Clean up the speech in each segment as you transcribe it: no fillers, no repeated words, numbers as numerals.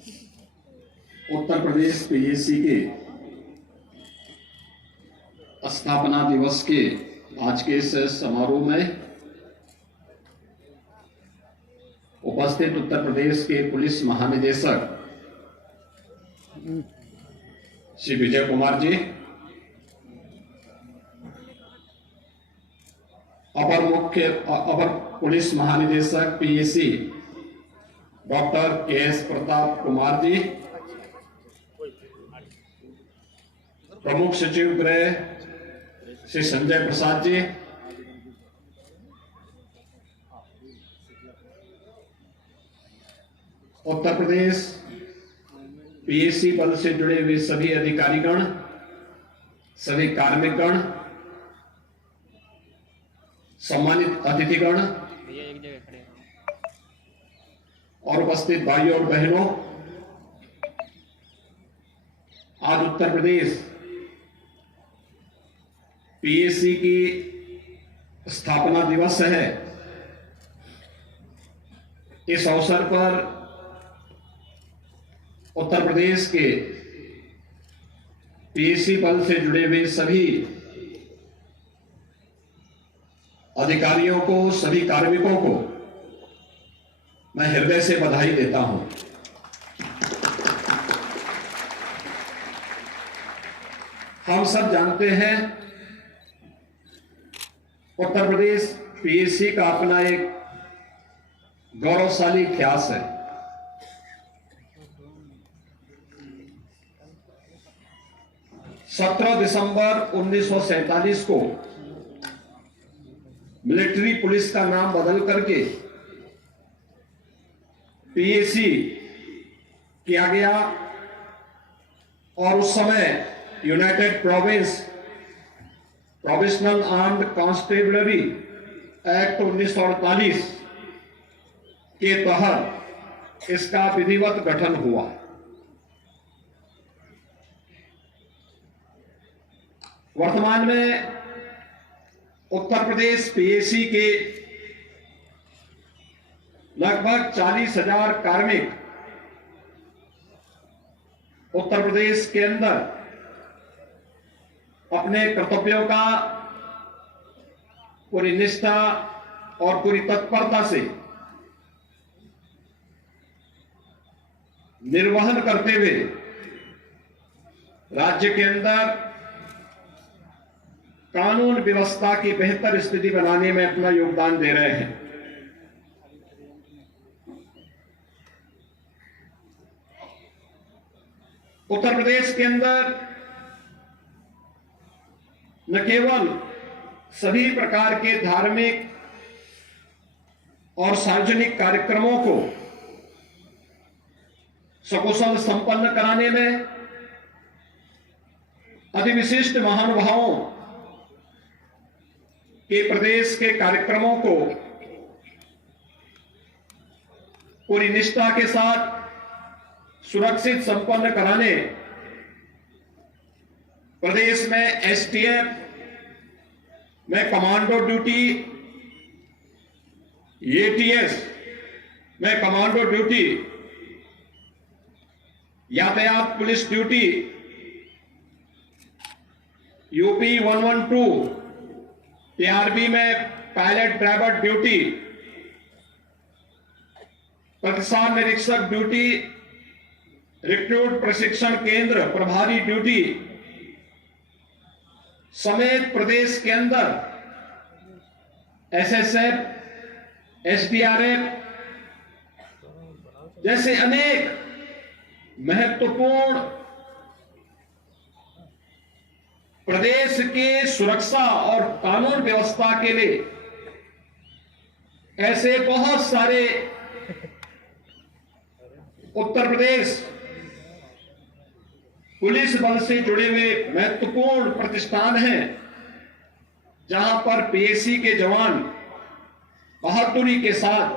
उत्तर Pradesh PAC के स्थापना दिवस के आज के इस समारोह में उपस्थित उत्तर प्रदेश के पुलिस महानिदेशक श्री विजय कुमार जी, अपर पुलिस महानिदेशक PAC doctor K S. Pratap Kumar ji, प्रमुख सचिव गृह श्री संजय प्रसाद जी, उत्तर प्रदेश पीएसी पद से जुड़े हुए सभी अधिकारीगण, सभी कार्मिकगण, सम्मानित अतिथिगण और उपस्थित भाइयों और बहनों, आज उत्तर प्रदेश पीएसी की स्थापना दिवस है। इस अवसर पर उत्तर प्रदेश के पीएसी पद से जुड़े हुए सभी अधिकारियों को, सभी कार्मिकों को मैं हृदय से बधाई देता हूं। हम सब जानते हैं उत्तर प्रदेश पीएसी का अपना एक गौरवशाली इतिहास है। दिसंबर 1947 को मिलिट्री पुलिस का नाम बदल करके पीएसी किया गया और उस समय United provisional armed constabulary act 1948 के तहत इसका विधिवत गठन हुआ। वर्तमान में उत्तर प्रदेश पीएसी के लगभग 40,000 कार्मिक उत्तर प्रदेश के अंदर अपने कर्तव्यों का पूरी निष्ठा और पूरी तत्परता से निर्वहन करते हुए राज्य के अंदर कानून व्यवस्था की बेहतर स्थिति बनाने में अपना योगदान दे रहे हैं। उत्तर प्रदेश के अंदर न केवल सभी प्रकार के धार्मिक और सार्वजनिक कार्यक्रमों को सकुशल संपन्न कराने में अति विशिष्ट महानुभावों के प्रदेश के कार्यक्रमों को पूरी निष्ठा के साथ सुरक्षित संपन्न कराने प्रदेश में एसटीएफ में कमांडो ड्यूटी, एटीएस में कमांडो ड्यूटी, यातायात पुलिस ड्यूटी, यूपी 112 पीआरबी में पायलट ड्राइवर ड्यूटी, प्रतिसाद निरीक्षक ड्यूटी, रिक्रूट प्रशिक्षण केंद्र प्रभारी ड्यूटी समेत प्रदेश के अंदर एसएसएफ, एसडीआरएफ जैसे अनेक महत्वपूर्ण प्रदेश के सुरक्षा और कानून व्यवस्था के लिए ऐसे बहुत सारे उत्तर प्रदेश पुलिस बल से जुड़े हुए महत्वपूर्ण प्रतिष्ठान हैं, जहां पर पीएसी के जवान बहादुरी के साथ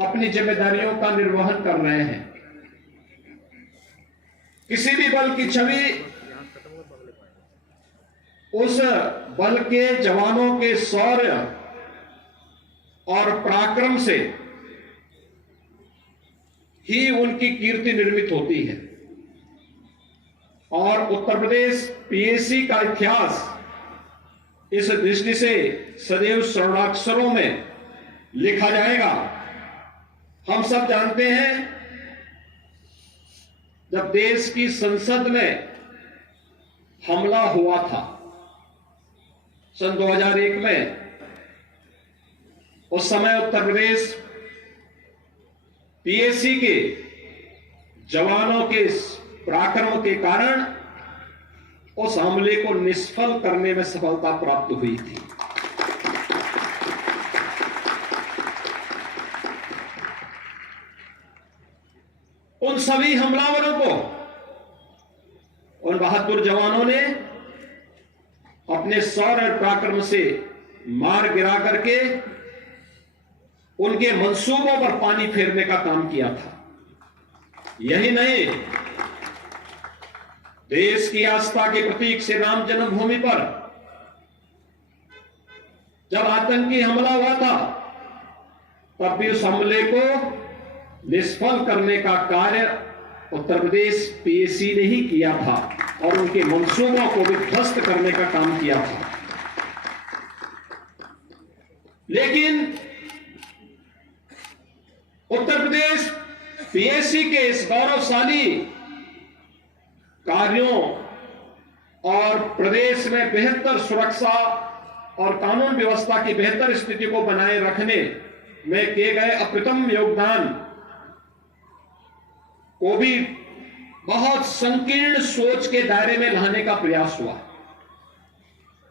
अपनी जिम्मेदारियों का निर्वहन कर रहे हैं। किसी भी बल की छवि उस बल के जवानों के शौर्य और पराक्रम से ही उनकी कीर्ति निर्मित होती है। और उत्तर प्रदेश पीएससी का इतिहास इस दृष्टि से सदैव स्वर्णाक्षरों में लिखा जाएगा। हम सब जानते हैं, जब देश की संसद में हमला हुआ था सन 2001 में, उस समय उत्तर प्रदेश पीएससी के जवानों के पराक्रम के कारण उस हमले को निष्फल करने में सफलता प्राप्त हुई थी। उन सभी हमलावरों को उन बहादुर जवानों ने अपने शौर्य और पराक्रम से मार गिरा करके उनके मंसूबों पर पानी फेरने का काम किया था। यही नहीं, देश की आस्था के प्रतीक श्री राम जन्मभूमि पर जब आतंकी हमला हुआ था, तब भी उस हमले को निष्फल करने का कार्य उत्तर प्रदेश पीएससी ने ही किया था और उनके मंसूबों को भी ध्वस्त करने का काम किया था। लेकिन उत्तर प्रदेश पीएससी के इस गौरवशाली कार्यों और प्रदेश में बेहतर सुरक्षा और कानून व्यवस्था की बेहतर स्थिति को बनाए रखने में किए गए अप्रतिम योगदान को भी बहुत संकीर्ण सोच के दायरे में लाने का प्रयास हुआ।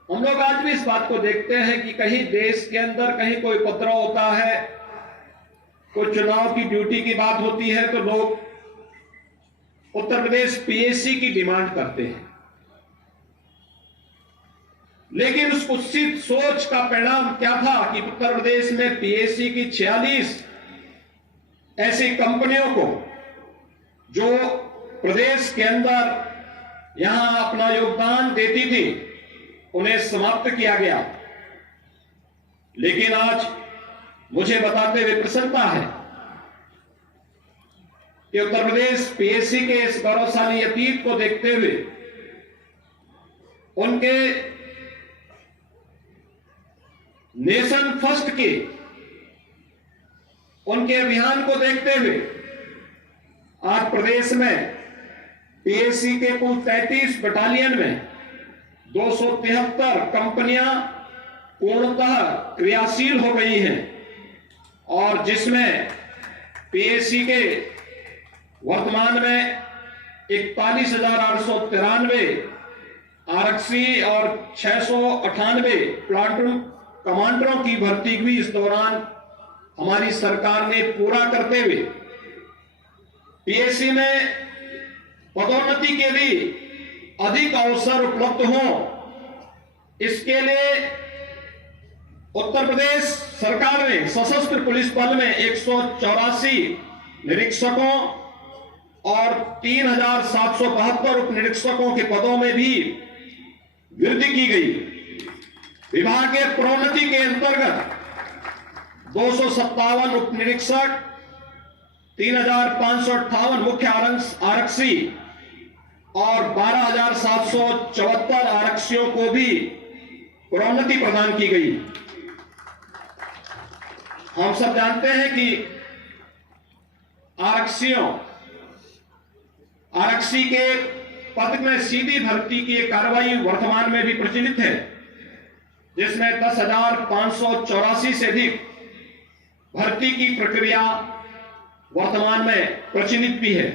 हम लोग आज भी इस बात को देखते हैं कि कहीं देश के अंदर कहीं कोई उपद्रव होता है, कोई चुनाव की ड्यूटी की बात होती है, तो लोग उत्तर प्रदेश पीएससी की डिमांड करते हैं। लेकिन उस कुत्सित सोच का परिणाम क्या था कि उत्तर प्रदेश में पीएससी की 46 ऐसी कंपनियों को जो प्रदेश के अंदर यहां अपना योगदान देती थी, उन्हें समाप्त किया गया। लेकिन आज मुझे बताते हुए प्रसन्नता है कि उत्तर प्रदेश पीएससी के इस गौरवशाली अतीत को देखते हुए, उनके नेशन फर्स्ट के उनके अभियान को देखते हुए आज प्रदेश में पीएससी के कुल 33 बटालियन में 273 कंपनियां पूर्णतः क्रियाशील हो गई हैं और जिसमें पीएससी के वर्तमान में 41,893 आरक्षी और 698 प्लाटून कमांडरों की भर्ती भी इस दौरान हमारी सरकार ने पूरा करते हुए पीएससी में पदोन्नति के लिए अधिक अवसर उपलब्ध हो, इसके लिए उत्तर प्रदेश सरकार ने सशस्त्र पुलिस बल में 184 निरीक्षकों और 3,772 उप निरीक्षकों के पदों में भी वृद्धि की गई। विभागीय प्रोन्नति के अंतर्गत 257 उप निरीक्षक, 3,558 मुख्य आरक्षी और 12,774 आरक्षियों को भी प्रोन्नति प्रदान की गई। हम सब जानते हैं कि आरक्षी के पद में सीधी भर्ती की कार्रवाई वर्तमान में भी प्रचलित है, जिसमें 10,584 से अधिक भर्ती की प्रक्रिया वर्तमान में प्रचलित भी है।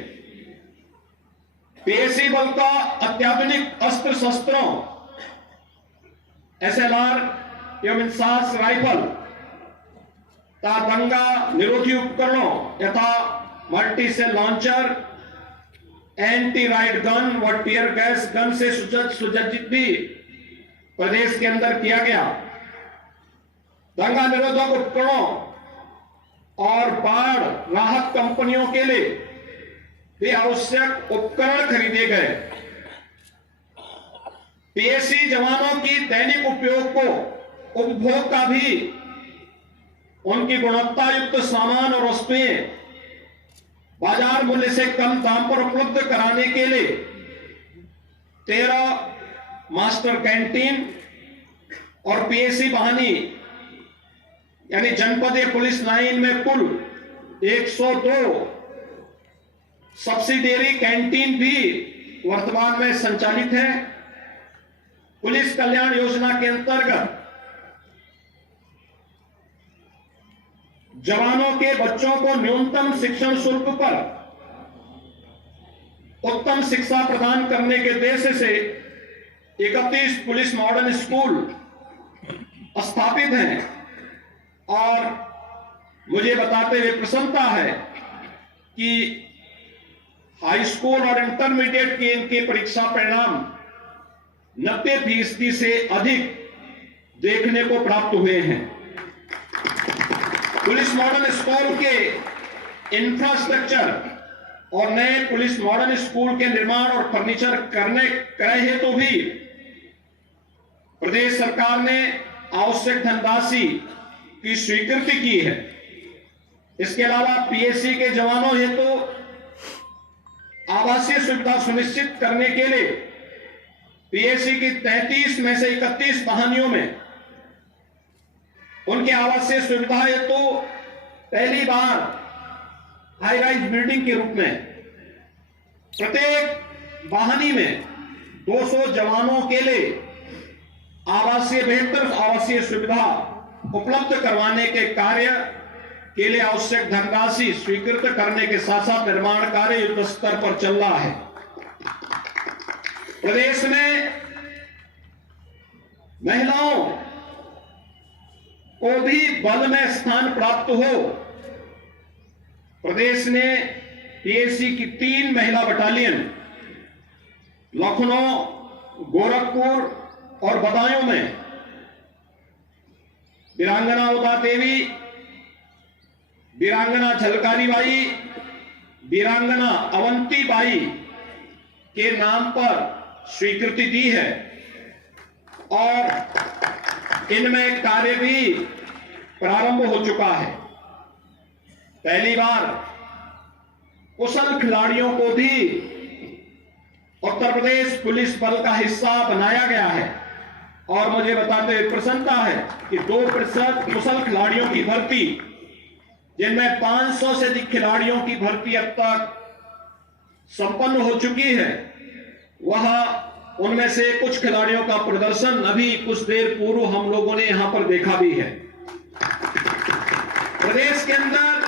पीएससी बल का अत्याधुनिक अस्त्र शस्त्रों, एसएलआर एवं इंसास राइफल तथा दंगा निरोधी उपकरणों यथा multi cell launcher, anti riot gun व टीयर गैस गन से सुसज्जित भी प्रदेश के अंदर किया गया। दंगा निरोधक उपकरणों और बाढ़ राहत कंपनियों के लिए भी आवश्यक उपकरण खरीदे गए। पीएससी जवानों की दैनिक उपभोग का भी उनकी गुणवत्ता युक्त सामान और वस्तुएं बाजार मूल्य से कम दाम पर उपलब्ध कराने के लिए 13 मास्टर कैंटीन और पीएसी वाहनी यानी जनपदीय पुलिस लाइन में कुल 102 सब्सिडियरी कैंटीन भी वर्तमान में संचालित है। पुलिस कल्याण योजना के अंतर्गत जवानों के बच्चों को न्यूनतम शिक्षण शुल्क पर उत्तम शिक्षा प्रदान करने के उद्देश्य से 31 पुलिस मॉडर्न स्कूल स्थापित हैं और मुझे बताते हुए प्रसन्नता है कि हाई स्कूल और इंटरमीडिएट के इनके परीक्षा परिणाम 90% से अधिक देखने को प्राप्त हुए हैं। पुलिस मॉडर्न स्कूल के इंफ्रास्ट्रक्चर और नए पुलिस मॉडर्न स्कूल के निर्माण और फर्नीचर क्रय हेतु भी प्रदेश सरकार ने आवश्यक धनराशि की स्वीकृति की है। इसके अलावा पीएसी के जवानों हेतु आवासीय सुविधा सुनिश्चित करने के लिए पीएसी की 33 में से 31 वाहनियों में उनके आवासीय सुविधा हेतु पहली बार हाई राइज बिल्डिंग के रूप में प्रत्येक वाहनी में 200 जवानों के लिए बेहतर आवासीय सुविधा उपलब्ध करवाने के कार्य के लिए आवश्यक धनराशि स्वीकृत करने के साथ साथ निर्माण कार्य युद्ध स्तर पर चल रहा है। प्रदेश में महिलाओं को भी बल में स्थान प्राप्त हो, प्रदेश ने पीएसी की 3 महिला बटालियन लखनऊ, गोरखपुर और बदायूं में वीरांगना उदा देवी, वीरांगना झलकारी बाई, वीरांगना अवंती बाई के नाम पर स्वीकृति दी है और इनमें कार्य भी प्रारंभ हो चुका है। पहली बार कुशल खिलाड़ियों को भी उत्तर प्रदेश पुलिस बल का हिस्सा बनाया गया है और मुझे बताते हुए प्रसन्नता है कि 2% कुशल खिलाड़ियों की भर्ती, जिनमें 500 से अधिक खिलाड़ियों की भर्ती अब तक संपन्न हो चुकी है, वह उनमें से कुछ खिलाड़ियों का प्रदर्शन अभी कुछ देर पूर्व हम लोगों ने यहां पर देखा भी है। प्रदेश के अंदर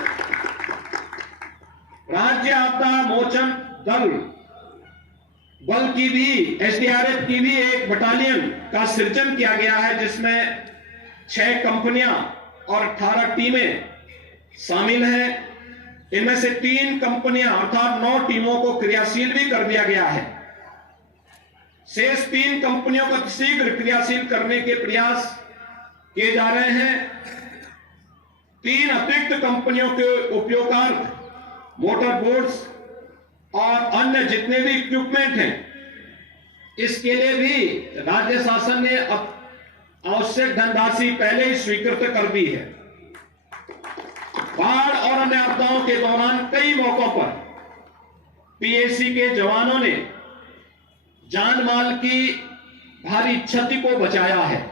राज्य आपदा मोचन दल बल की भी एसडीआरएफ की भी एक बटालियन का सृजन किया गया है, जिसमें 6 कंपनियां और 18 टीमें शामिल हैं। इनमें से 3 कंपनियां अर्थात 9 टीमों को क्रियाशील भी कर दिया गया है। शेष 3 कंपनियों को शीघ्र क्रियाशील करने के प्रयास किए जा रहे हैं। 3 अतिरिक्त कंपनियों के उपयोगार्थ मोटर बोट्स और अन्य जितने भी इक्विपमेंट हैं, इसके लिए भी राज्य शासन ने आवश्यक धनराशि पहले ही स्वीकृत कर दी है। बाढ़ और अन्य आपदाओं के दौरान कई मौकों पर पीएसी के जवानों ने जान माल की भारी क्षति को बचाया है।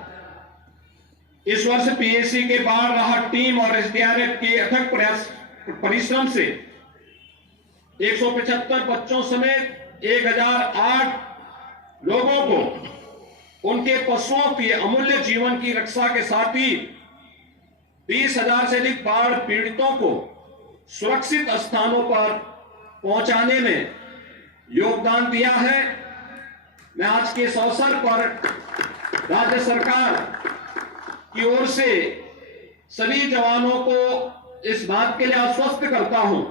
इस वर्ष पीएसी के बाढ़ राहत टीम और एसडीआरएफ के अथक प्रयास परिश्रम से 175 बच्चों समेत 1008 लोगों को उनके पशुओं के अमूल्य जीवन की रक्षा के साथ ही 20,000 से अधिक बाढ़ पीड़ितों को सुरक्षित स्थानों पर पहुंचाने में योगदान दिया है। मैं आज के इस अवसर पर राज्य सरकार की ओर से सभी जवानों को इस बात के लिए आश्वस्त करता हूं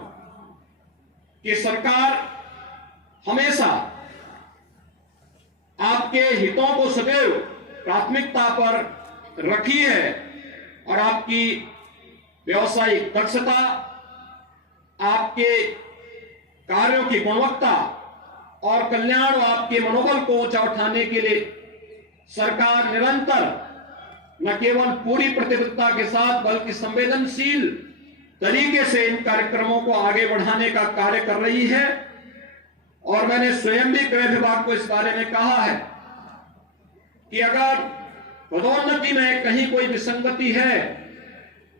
कि सरकार हमेशा आपके हितों को सदैव प्राथमिकता पर रखी है और आपकी व्यवसायिक दक्षता, आपके कार्यों की गुणवत्ता और कल्याण व आपके मनोबल को ऊंचा उठाने के लिए सरकार निरंतर न केवल पूरी प्रतिबद्धता के साथ बल्कि संवेदनशील तरीके से इन कार्यक्रमों को आगे बढ़ाने का कार्य कर रही है। और मैंने स्वयं भी गृह विभाग को इस बारे में कहा है कि अगर पदोन्नति में कहीं कोई विसंगति है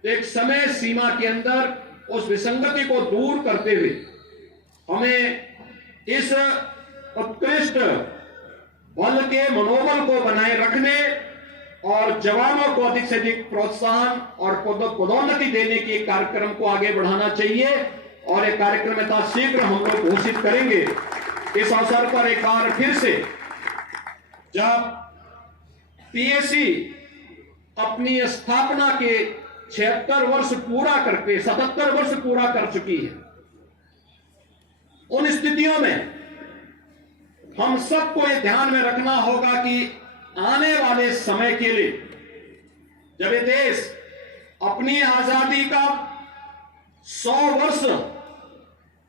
तो एक समय सीमा के अंदर उस विसंगति को दूर करते हुए हमें इस उत्कृष्ट बल के मनोबल को बनाए रखने और जवानों को अधिक से अधिक प्रोत्साहन और पदोन्नति देने के कार्यक्रम को आगे बढ़ाना चाहिए। और ये कार्यक्रम यथाशीघ्र हम लोग घोषित करेंगे। इस अवसर पर एक बार फिर से, जब पीएसी अपनी स्थापना के 76 वर्ष पूरा करके 77 वर्ष पूरा कर चुकी है, उन स्थितियों में हम सबको ये ध्यान में रखना होगा कि आने वाले समय के लिए जब ये देश अपनी आजादी का 100 वर्ष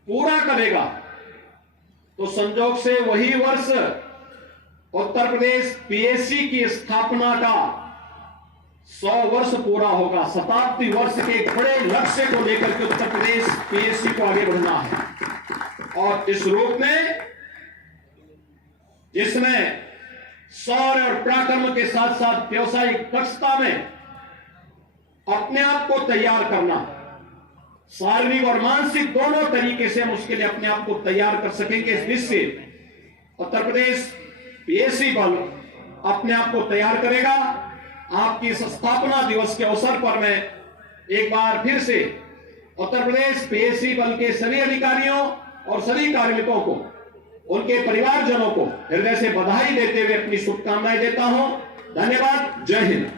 पूरा करेगा तो संजोग से वही वर्ष उत्तर प्रदेश पीएसी की स्थापना का 100 वर्ष पूरा होगा। शताब्दी वर्ष के बड़े लक्ष्य को लेकर के उत्तर प्रदेश पीएसी को आगे बढ़ना है। और इस रूप में जिसमें सौर और पराक्रम के साथ साथ व्यवसायिक दक्षता में अपने आप को तैयार करना, शारीरिक और मानसिक दोनों तरीके से हम उसके लिए अपने आप को तैयार कर सकेंगे। इस दृष्टि से उत्तर प्रदेश पीएसी बल अपने आप को तैयार करेगा। आपकी इस स्थापना दिवस के अवसर पर मैं एक बार फिर से उत्तर प्रदेश पीएसी बल के सभी अधिकारियों और सभी कार्मिकों को, उनके परिवारजनों को हृदय से बधाई देते हुए अपनी शुभकामनाएं देता हूं। धन्यवाद। जय हिंद।